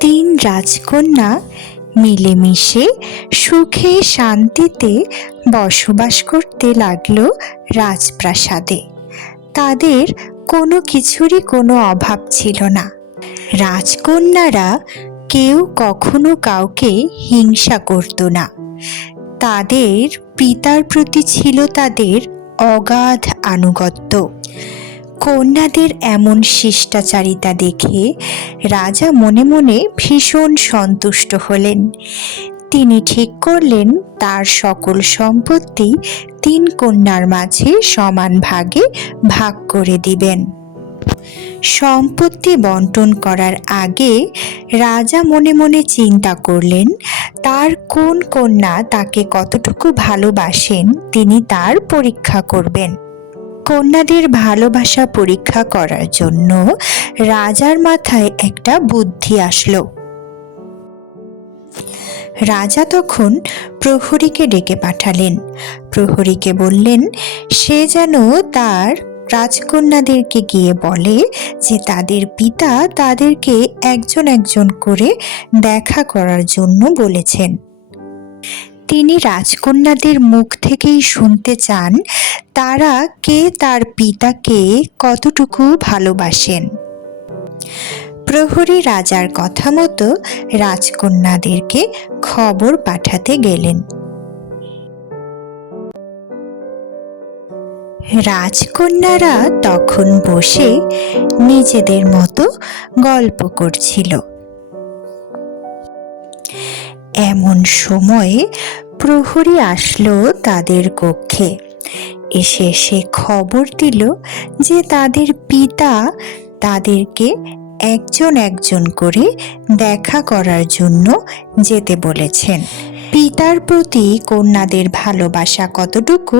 তিন রাজকন্যা মিলেমিশে সুখে শান্তিতে বসবাস করতে লাগলো রাজপ্রাসাদে। তাদের কোনো কিছুরই কোনো অভাব ছিল না। রাজকন্যারা কেউ কখনো কাউকে হিংসা করত না। তাদের পিতার প্রতি ছিল তাদের অগাধ আনুগত্য। কন্যাদের এমন শিষ্টাচারিতা দেখে রাজা মনে মনে ভীষণ সন্তুষ্ট হলেন। তিনি ঠিক করলেন তার সকল সম্পত্তি তিন কন্যার মাঝে সমান ভাগে ভাগ করে দিবেন। সম্পত্তি বন্টন করার আগে রাজা মনে মনে চিন্তা করলেন তার কোন কন্যা তাকে কতটুকু ভালোবাসেন তিনি তার পরীক্ষা করবেন। কন্যাদের ভালোবাসা পরীক্ষা করার জন্য রাজার মাথায় একটা বুদ্ধি আসলো। রাজা তখন প্রহরীকে ডেকে পাঠালেন। প্রহরীকে বললেন সে যেন তার রাজকন্যাদেরকে গিয়ে বলে যে তাদের পিতা তাদেরকে একজন একজন করে দেখা করার জন্য বলেছেন। তিনি রাজকন্যাদের মুখ থেকেই শুনতে চান তারা কে তার পিতাকে কতটুকু ভালোবাসেন। প্রহরী রাজার কথা মতো রাজকন্যাদেরকে খবর পাঠাতে গেলেন। রাজকন্যারা তখন বসে নিজেদের মতো গল্প করছিল। এমন সময়ে প্রহরী আসলো তাদের কক্ষে। এসে সে খবর দিল যে তাদের পিতা তাদেরকে একজন একজন করে দেখা করার জন্য যেতে বলেছেন। পিতার প্রতি কন্যাদের ভালোবাসা কতটুকু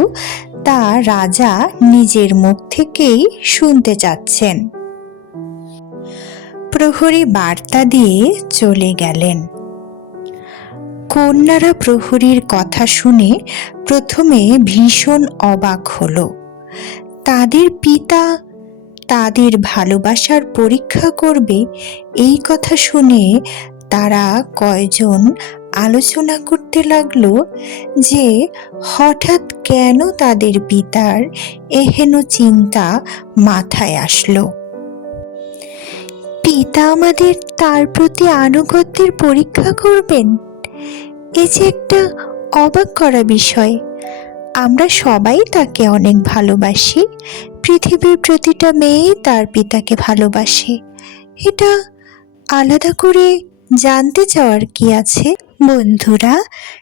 তা রাজা নিজের মুখ থেকেই শুনতে চাচ্ছেন। প্রহরী বার্তা দিয়ে চলে গেলেন। কন্যারা প্রহরীর কথা শুনে প্রথমে ভীষণ অবাক হলো। তাদের পিতা তাদের ভালোবাসার পরীক্ষা করবে এই কথা শুনে তারা কয়জন আলোচনা করতে লাগলো যে হঠাৎ কেন তাদের পিতার এহেন চিন্তা মাথায় আসলো। পিতা আমাদের তার প্রতি আনুগত্যের পরীক্ষা করবেন, এ যে একটা অবাক করা বিষয়। আমরা সবাই তাকে অনেক ভালোবাসি। পৃথিবীর প্রতিটা মেয়ে তার পিতাকে ভালোবাসে। এটা আলাদা করে জানতে চাওয়ার কি আছে? বন্ধুরা,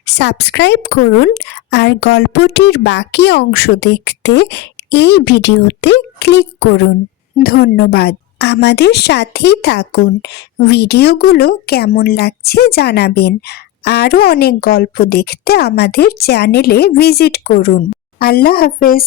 সাবস্ক্রাইব করুন আর গল্পটির বাকি অংশ দেখতে এই ভিডিওতে ক্লিক করুন। ধন্যবাদ। আমাদের সাথেই থাকুন। ভিডিওগুলো কেমন লাগছে জানাবেন। আরও অনেক গল্প দেখতে আমাদের চ্যানেলে ভিজিট করুন। আল্লাহ হাফেজ।